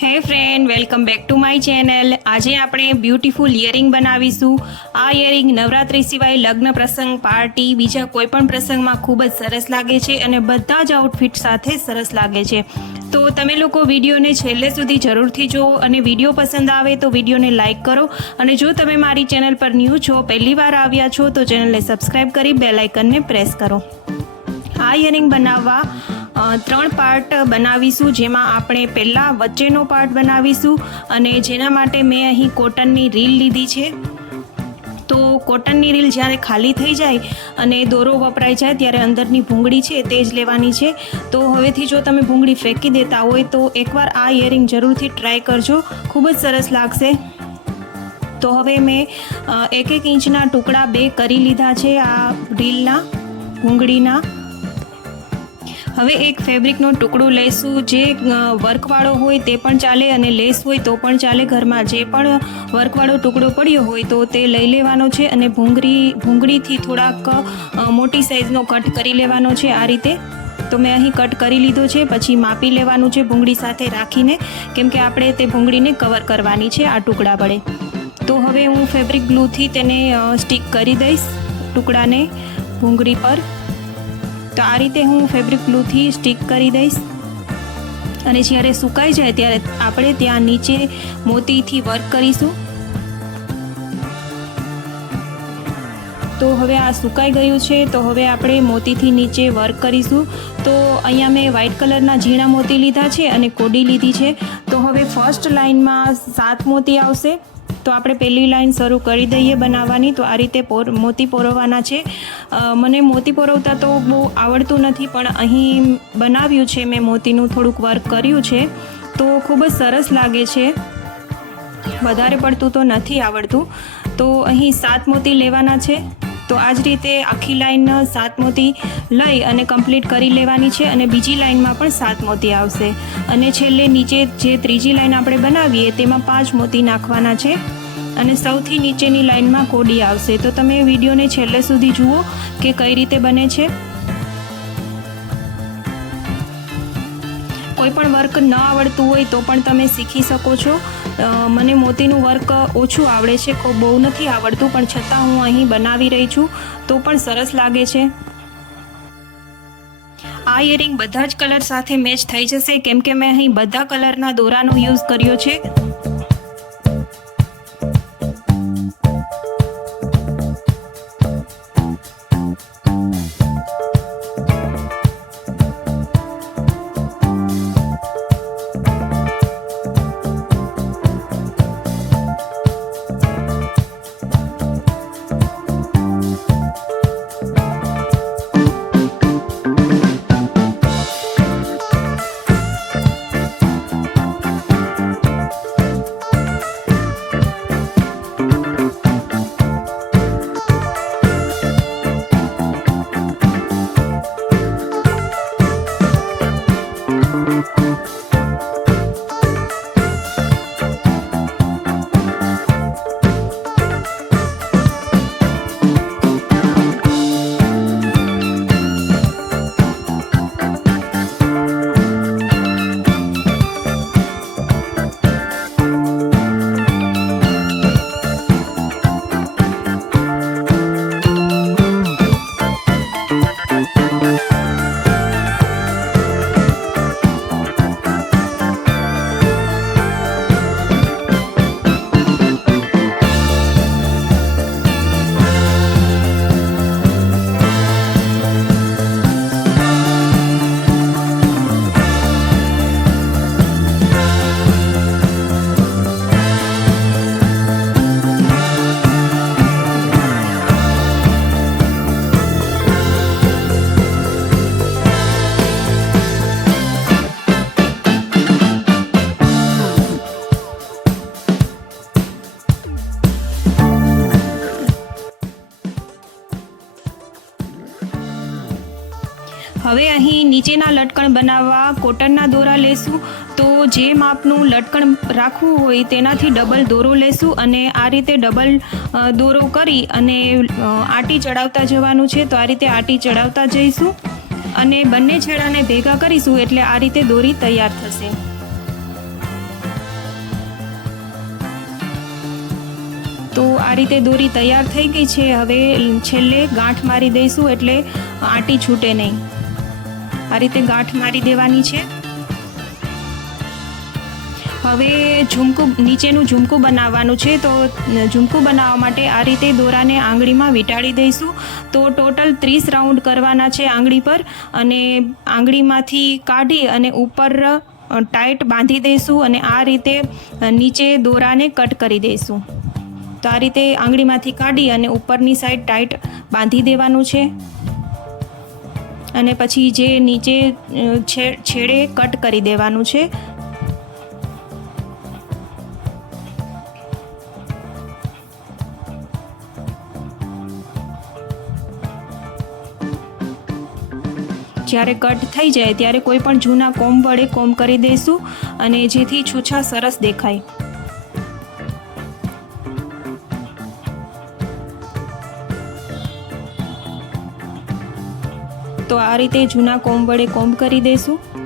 Hey friend welcome back to my channel આજે આપણે beautiful earring બનાવીશું. આ ઇયરિંગ નવરાત્રી સિવાય લગ્ન પ્રસંગ પાર્ટી બીજા કોઈ પણ પ્રસંગમાં ખૂબ જ સરસ લાગે છે અને બધા જ આઉટફિટ સાથે સરસ લાગે છે. તો તમે લોકો વિડીયોને છેલ્લે સુધી જરૂરથી જુઓ અને વીડિયો પસંદ આવે તો વિડીયોને લાઇક કરો. અને જો તમે મારી ચેનલ પર ન્યૂ છો, પહેલી વાર આવ્યા છો, તો ચેનલને સબસ્ક્રાઈબ કરી બેલાઇકનને પ્રેસ કરો. આ ઇયરિંગ બનાવવા ત્રણ પાર્ટ બનાવીશું. જેમાં આપણે પહેલાં વચ્ચેનો પાર્ટ બનાવીશું અને જેના માટે મેં અહીં કોટનની રીલ લીધી છે. તો કોટનની રીલ જ્યારે ખાલી થઈ જાય અને દોરો વપરાઈ જાય ત્યારે અંદરની ભૂંગળી છે તે જ લેવાની છે. તો હવેથી જો તમે ભૂંગળી ફેંકી દેતા હોય તો એકવાર આ ઇયરિંગ જરૂરથી ટ્રાય કરજો. ખૂબ જ સરસ લાગશે. તો હવે મેં એક એક ઇંચના ટુકડા બે કરી લીધા છે આ રીલના, ભૂંગળીના. હવે એક ફેબ્રિકનો ટુકડો લઈશું. જે વર્કવાળો હોય તે પણ ચાલે અને લેસ હોય તો પણ ચાલે. ઘરમાં જે પણ વર્કવાળો ટુકડો પડ્યો હોય તો તે લઈ લેવાનો છે અને ભૂંગળી, ભૂંગળીથી થોડાક મોટી સાઈઝનો કટ કરી લેવાનો છે આ રીતે. તો મેં અહીં કટ કરી લીધો છે, પછી માપી લેવાનું છે ભૂંગળી સાથે રાખીને. કેમ કે આપણે તે ભૂંગળીને કવર કરવાની છે આ ટુકડા વડે. તો હવે હું ફેબ્રિક ગ્લુથી તેને સ્ટીક કરી દઈશ ટુકડાને ભૂંગળી પર. તો આ રીતે હું ફેબ્રિક ગ્લુથી સ્ટીક કરી દઈશ. અને જ્યારે સુકાઈ જાય ત્યારે આપણે ત્યાં નીચે મોતીથી વર્ક કરીશું. તો હવે આ સુકાઈ ગયું છે, તો હવે આપણે મોતીથી નીચે વર્ક કરીશું. તો અહીંયા મેં વ્હાઇટ કલરના ઝીણા મોતી લીધા છે અને કોડી લીધી છે. તો હવે ફર્સ્ટ લાઇનમાં સાત મોતી આવશે. તો આપણે પહેલી લાઈન શરૂ કરી દઈએ બનાવવાની. તો આ રીતે પોર, મોતી પોરવવાના છે. મને મોતી પોરવતા તો બહુ આવડતું નથી, પણ અહીં બનાવ્યું છે મેં મોતીનું, થોડુંક વર્ક કર્યું છે. તો ખૂબ જ સરસ લાગે છે. વધારે પડતું તો નથી આવડતું. તો અહીં સાત મોતી લેવાના છે. તો આ જ રીતે આખી લાઈન સાત મોતી લઈ અને કમ્પ્લીટ કરી લેવાની છે અને બીજી લાઈનમાં પણ સાત મોતી આવશે. અને છેલ્લે નીચે જે ત્રીજી લાઈન આપણે બનાવીએ તેમાં પાંચ મોતી નાખવાના છે. અને સૌથી નીચેની લાઈનમાં કોડી આવશે. તો તમે વિડીયોને છેલ્લે સુધી જુઓ કે કઈ રીતે બને છે. કોઈ પણ વર્ક ન આવડતું હોય તો પણ તમે શીખી શકો છો. મને મોતીનું વર્ક ઓછું આવડે છે બહુ નથી આવડતું, પણ છતાં હું અહીં બનાવી રહી છું, તો પણ સરસ લાગે છે. આ ઇયરિંગ બધા જ કલર સાથે મેચ થઈ જશે, કેમ કે મેં અહીં બધા કલરના દોરાનો યુઝ કર્યો છે. હવે અહીં નીચેના લટકણ બનાવવા કોટનના દોરા લેશું. તો જે માપનું લટકણ રાખવું હોય તેનાથી ડબલ દોરો લેશું અને આ રીતે ડબલ દોરો કરી અને આટી ચડાવતા જવાનું છે. તો આ રીતે આટી ચડાવતા જઈશું અને બંને છેડાને ભેગા કરીશું એટલે આ રીતે દોરી તૈયાર થશે. તો આ રીતે દોરી તૈયાર થઈ ગઈ છે. હવે છેલ્લે ગાંઠ મારી દઈશું એટલે આટી છૂટે નહીં. આ રીતે ગાંઠ મારી દેવાની છે. હવે ઝુમકું, નીચેનું ઝુમકું બનાવવાનું છે, તો ઝુમકું બનાવવા માટે આ રીતે દોરાને આંગળીમાં વીંટાળી દઈશું. તો ટોટલ ત્રીસ રાઉન્ડ કરવાના છે આંગળી પર અને આંગળીમાંથી કાઢી અને ઉપર ટાઈટ બાંધી દઈશું અને આ રીતે નીચે દોરાને કટ કરી દઈશું. તો આ રીતે આંગળીમાંથી કાઢી અને ઉપરની સાઈડ ટાઈટ બાંધી દેવાનું છે. અને પછી જે નીચે છેડે કટ કરી દેવાનું છે. જ્યારે કટ થઈ જાય, ત્યારે કોઈ પણ જૂના કોમ વડે કોમ કરી દઈશું અને જેથી છૂછા સરસ દેખાય. તો આ રીતે જૂના કોમ વડે કોમ્બ કરી દઈશું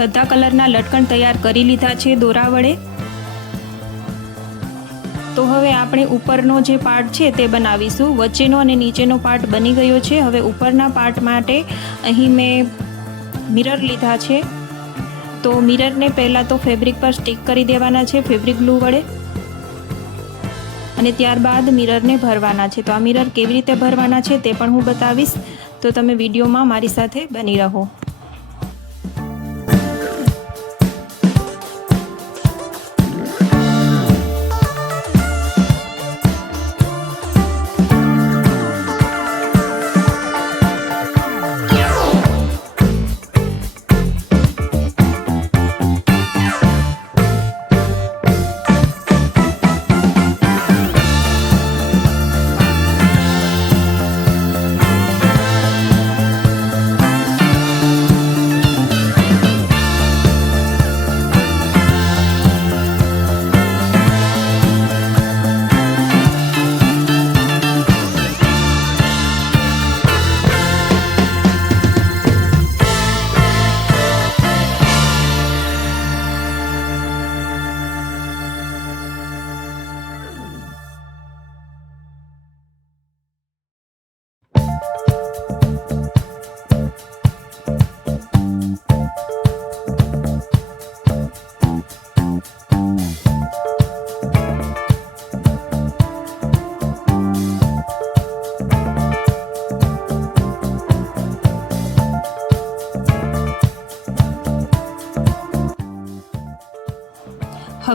બધા કલરના લટકણ તૈયાર કરી લીધા છે દોરા વડે. તો હવે આપણે ઉપરનો જે પાર્ટ છે તે બનાવીશું. વચ્ચેનો અને નીચેનો પાર્ટ બની ગયો છે. હવે ઉપરના પાર્ટ માટે અહીં મેં મિરર લીધા છે. તો મિરરને પહેલાં તો ફેબ્રિક પર સ્ટિક કરી દેવાના છે, ફેબ્રિક ગ્લુ વડે. અને ત્યારબાદ મિરરને ભરવાના છે. તો આ મિરર કેવી રીતે ભરવાના છે તે પણ હું બતાવીશ. તો તમે વિડીયોમાં મારી સાથે બની રહો.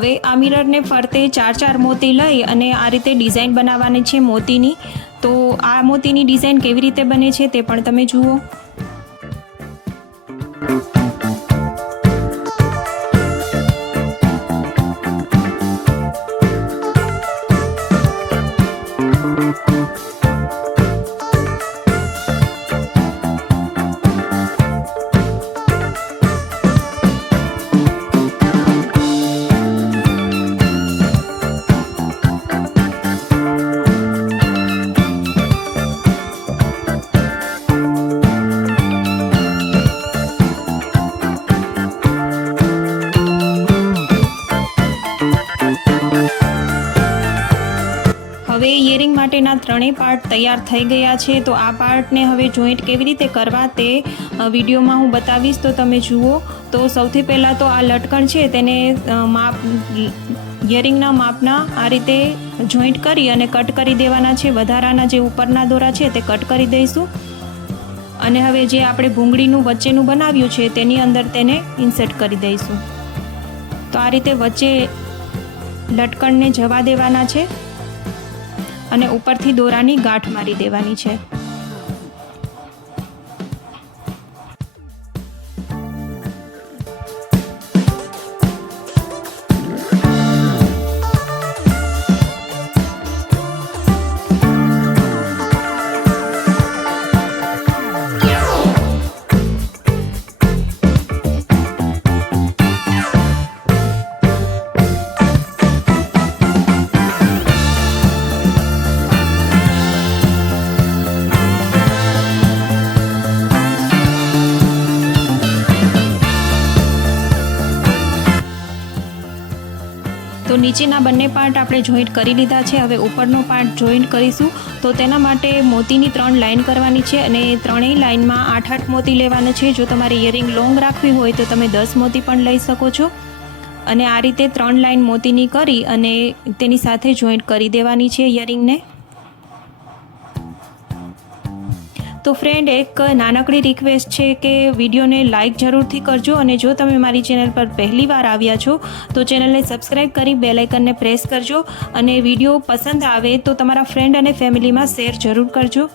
હવે આ મિરરને ફરતે ચાર ચાર મોતી લઈ અને આ રીતે ડિઝાઇન બનાવવાની છે મોતીની. તો આ મોતીની ડિઝાઇન કેવી રીતે બને છે તે પણ તમે જુઓ. ત્રણેય પાર્ટ તૈયાર થઈ ગયા છે. તો આ પાર્ટને હવે જોઈન્ટ કેવી રીતે કરવા તે વિડીયોમાં હું બતાવીશ. તો તમે જુઓ. તો સૌથી પહેલાં તો આ લટકણ છે તેને માપ, યરિંગના માપના આ રીતે જોઈન્ટ કરી અને કટ કરી દેવાના છે. વધારાના જે ઉપરના દોરા છે તે કટ કરી દઈશું. અને હવે જે આપણે ભૂંગળીનું વચ્ચેનું બનાવ્યું છે તેની અંદર તેને ઇન્સર્ટ કરી દઈશું. તો આ રીતે વચ્ચે લટકણને જવા દેવાના છે. અને ઉપરથી દોરાની ગાંઠ મારી દેવાની છે. નીચેના બંને પાર્ટ આપણે જોઈન્ટ કરી લીધા છે. હવે ઉપરનો પાર્ટ જોઈન્ટ કરીશું. તો તેના માટે મોતીની ત્રણ લાઇન કરવાની છે અને ત્રણેય લાઇનમાં આઠ આઠ મોતી લેવાના છે. જો તમારે ઇયરિંગ લોંગ રાખવી હોય તો તમે દસ મોતી પણ લઈ શકો છો. અને આ રીતે ત્રણ લાઈન મોતીની કરી અને તેની સાથે જોઈન્ટ કરી દેવાની છે ઇયરિંગને તો ફ્રેન્ડ એક નાનકડી રિક્વેસ્ટ છે કે વિડીયોને લાઇક જરૂરથી કરજો અને જો તમે મારી ચેનલ પર પહેલી વાર આવ્યા છો, તો ચેનલને સબસ્ક્રાઇબ કરી બે લાઇકનને પ્રેસ કરજો અને વીડિયો પસંદ આવે તો તમારા ફ્રેન્ડ અને ફેમિલીમાં શેર જરૂર કરજો.